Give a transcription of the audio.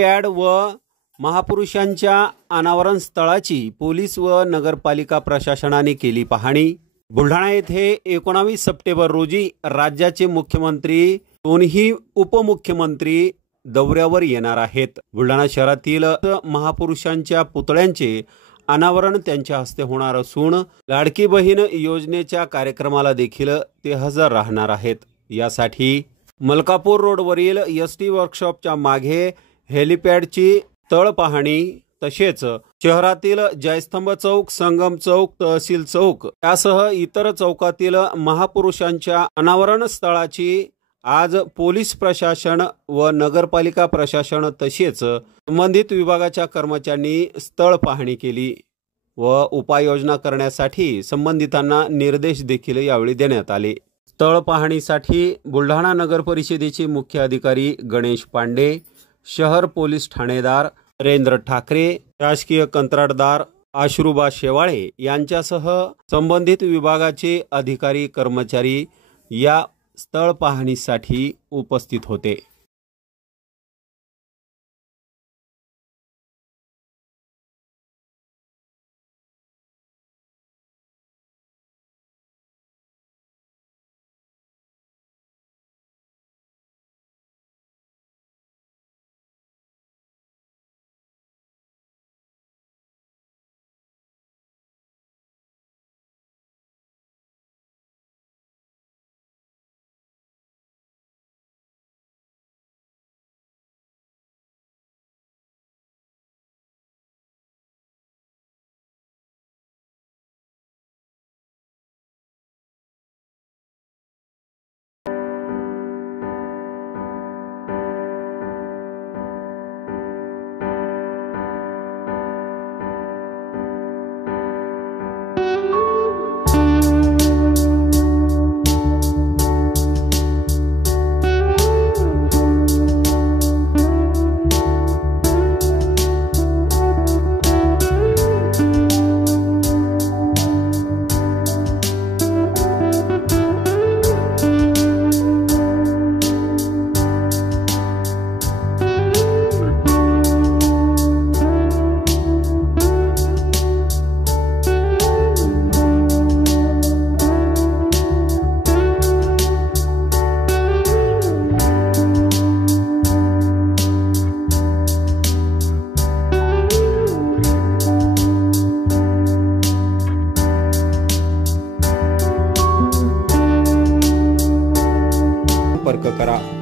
Helipad व महापुरुषांच्या अनावरण स्थळाची पोलीस व नगरपालिका प्रशासनाने केली पाहणी। बुलढाणा येथे 19 सप्टेंबर रोजी राज्याचे मुख्यमंत्री दोन्ही उपमुख्यमंत्री दौऱ्यावर येणार आहेत। बुलढाणा शहरातील महापुरुषांच्या पुतळ्यांचे अनावरण त्यांच्या हस्ते होणार असून लाडकी बहीण योजनेच्या कार्यक्रमाला देखील ते हजर राहणार आहेत। यासाठी मलकापूर रोडवरील एसटी वर्कशॉपच्या मागे हेलिपॅडची तळ पाहणी तसेच शहरातील जयस्तंभ चौक, संगम चौक, तहसील चौक यासह इतर चौकातील महापुरुषांच्या अनावरण स्थळाची आज पोलीस प्रशासन व नगरपालिका प्रशासन तसेच संबंधित विभागाच्या कर्मचाऱ्यांनी स्थळ पाहणी केली व उपाययोजना करण्यासाठी संबंधितांना निर्देश देखील यावेळी देण्यात आले। स्थळ पाहणीसाठी बुलढाणा नगर परिषदेचे मुख्य अधिकारी गणेश पांडे, शहर पोलीस ठाणेदार नरेंद्र ठाकरे, शासकीय कंत्राटदार आश्रुबा शेवाळे यांच्यासह संबंधित विभागाचे अधिकारी कर्मचारी या स्थळ पाहणीसाठी उपस्थित होते। संपर्क करा।